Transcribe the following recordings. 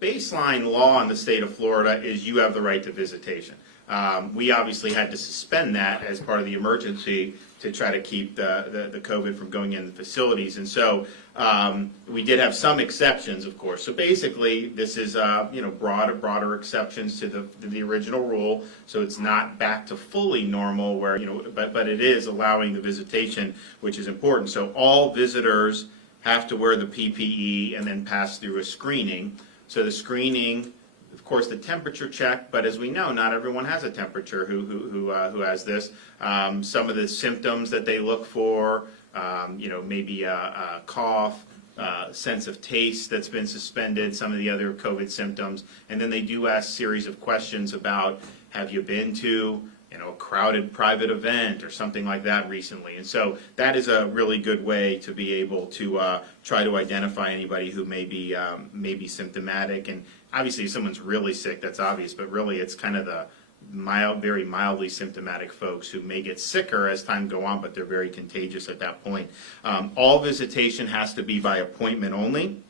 baseline law in the state of Florida is you have the right to visitation. We obviously had to suspend that as part of the emergency to try to keep the COVID from going in the facilities. And so we did have some exceptions, of course. So basically, this is broader exceptions to the original rule. So it's not back to fully normal, where but it is allowing the visitation, which is important. So all visitors have to wear the PPE and then pass through a screening. So the screening, of course, the temperature check, but as we know, not everyone has a temperature who has this. Some of the symptoms that they look for, maybe a cough, sense of taste that's been suspended, some of the other COVID symptoms, and then they do ask a series of questions about, have you been to a crowded private event or something like that recently? And so that is a really good way to be able to try to identify anybody who may be symptomatic. And obviously, if someone's really sick, that's obvious, but really it's kind of the very mildly symptomatic folks who may get sicker as time go on, but they're very contagious at that point. All visitation has to be by appointment only,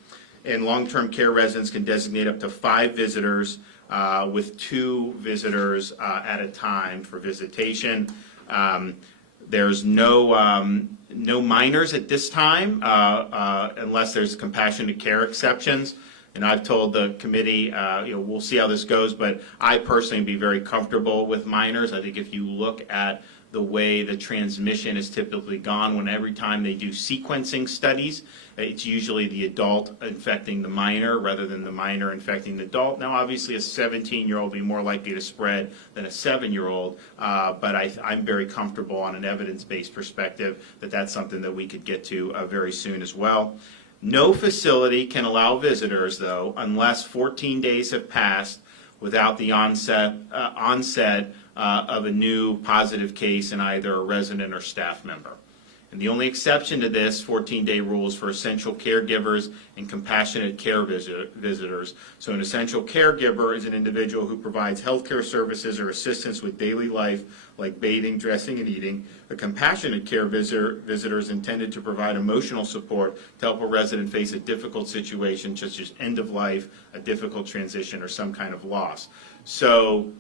and long-term care residents can designate up to 5 visitors with 2 visitors at a time for visitation. There's no minors at this time unless there's compassionate care exceptions. And I've told the committee, we'll see how this goes, but I personally would be very comfortable with minors. I think if you look at the way the transmission is typically gone, when every time they do sequencing studies, it's usually the adult infecting the minor rather than the minor infecting the adult. Now, obviously, a 17-year-old will be more likely to spread than a 7-year-old, but I'm very comfortable on an evidence-based perspective that that's something that we could get to very soon as well. No facility can allow visitors, though, unless 14 days have passed without the onset of a new positive case in either a resident or staff member. And the only exception to this 14-day rule is for essential caregivers and compassionate care visitors. So an essential caregiver is an individual who provides healthcare services or assistance with daily life, like bathing, dressing, and eating. A compassionate care visitor is intended to provide emotional support to help a resident face a difficult situation, such as end of life, a difficult transition, or some kind of loss. So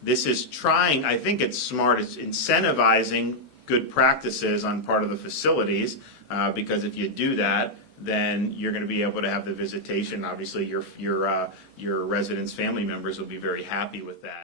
this is trying, I think it's smart, it's incentivizing good practices on part of the facilities, because if you do that, then you're going to be able to have the visitation. Obviously, your residents' family members will be very happy with that.